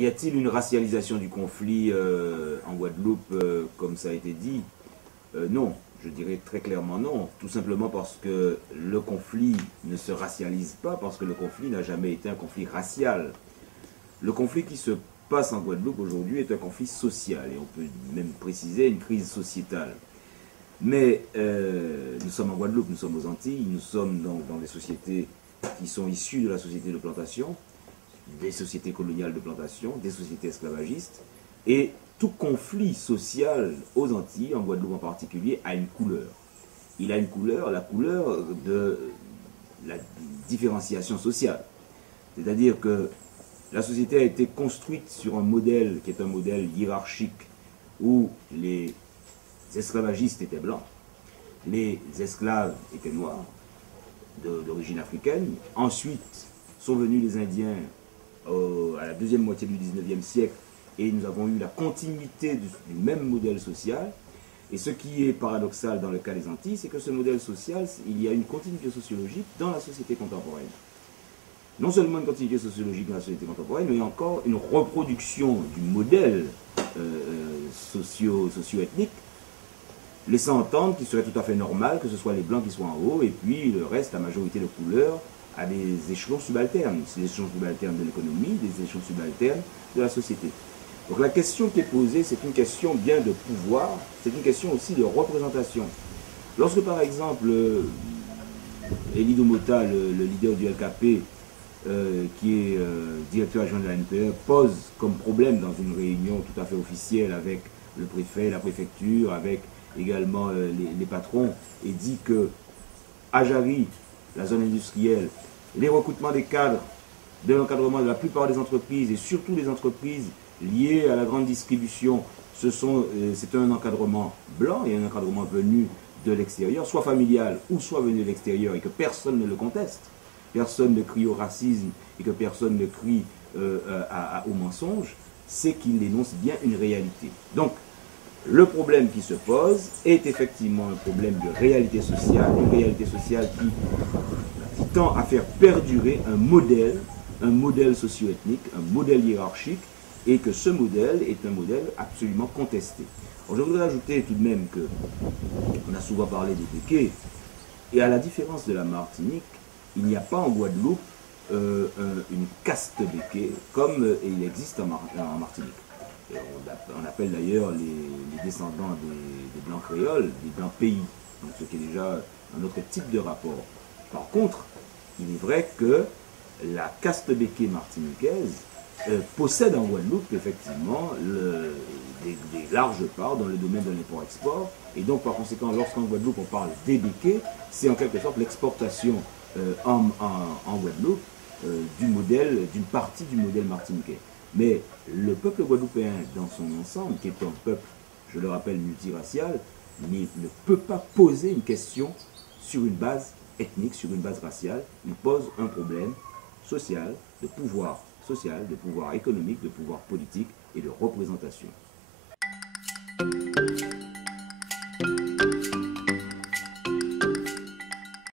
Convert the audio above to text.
y a-t-il une racialisation du conflit en Guadeloupe, comme ça a été dit? Non, je dirais très clairement non. Tout simplement parce que le conflit ne se racialise pas, parce que le conflit n'a jamais été un conflit racial. Le conflit qui se passe en Guadeloupe aujourd'hui est un conflit social, et on peut même préciser une crise sociétale. Mais nous sommes en Guadeloupe, nous sommes aux Antilles, nous sommes dans des sociétés qui sont issues de la société de plantation, des sociétés coloniales de plantation, des sociétés esclavagistes, et tout conflit social aux Antilles, en Guadeloupe en particulier, a une couleur. Il a une couleur, la couleur de la différenciation sociale. C'est-à-dire que la société a été construite sur un modèle qui est un modèle hiérarchique où les esclavagistes étaient blancs, les esclaves étaient noirs, d'origine africaine. Ensuite sont venus les Indiens à la deuxième moitié du 19e siècle et nous avons eu la continuité du même modèle social. Et ce qui est paradoxal dans le cas des Antilles, c'est que ce modèle social, il y a une continuité sociologique dans la société contemporaine. Non seulement une continuité sociologique dans la société contemporaine, mais encore une reproduction du modèle socio-ethnique, laissant entendre qu'il serait tout à fait normal que ce soit les blancs qui soient en haut et puis le reste, la majorité de couleurs, à des échelons subalternes. C'est des échelons subalternes de l'économie, des échelons subalternes de la société. Donc la question qui est posée, c'est une question bien de pouvoir, c'est une question aussi de représentation. Lorsque par exemple, Elie Domota, le leader du LKP, qui est directeur adjoint de la NPE, pose comme problème dans une réunion tout à fait officielle avec le préfet, la préfecture, avec également les patrons, et dit que à Jarry, la zone industrielle, les recrutements des cadres, de l'encadrement de la plupart des entreprises, et surtout les entreprises liées à la grande distribution, c'est un encadrement blanc et un encadrement venu de l'extérieur, soit familial ou soit venu de l'extérieur, et que personne ne le conteste. Personne ne crie au racisme et que personne ne crie au mensonge, c'est qu'il dénonce bien une réalité. Donc, le problème qui se pose est effectivement un problème de réalité sociale, une réalité sociale qui tend à faire perdurer un modèle socio-ethnique, un modèle hiérarchique, et que ce modèle est un modèle absolument contesté. Alors, je voudrais ajouter tout de même qu'on a souvent parlé des béquets, et à la différence de la Martinique, il n'y a pas en Guadeloupe une caste béquet comme il existe en Martinique. Et on appelle d'ailleurs les descendants des blancs créoles, des blancs pays, donc ce qui est déjà un autre type de rapport. Par contre, il est vrai que la caste béquet martiniquaise possède en Guadeloupe effectivement des larges parts dans le domaine de l'import-export, et donc par conséquent, lorsqu'en Guadeloupe on parle des béquets, c'est en quelque sorte l'exportation en Guadeloupe d'une partie du modèle martiniquais. Mais le peuple guadeloupéen dans son ensemble, qui est un peuple, je le rappelle, multiracial, ne peut pas poser une question sur une base ethnique, sur une base raciale. Il pose un problème social, de pouvoir économique, de pouvoir politique et de représentation.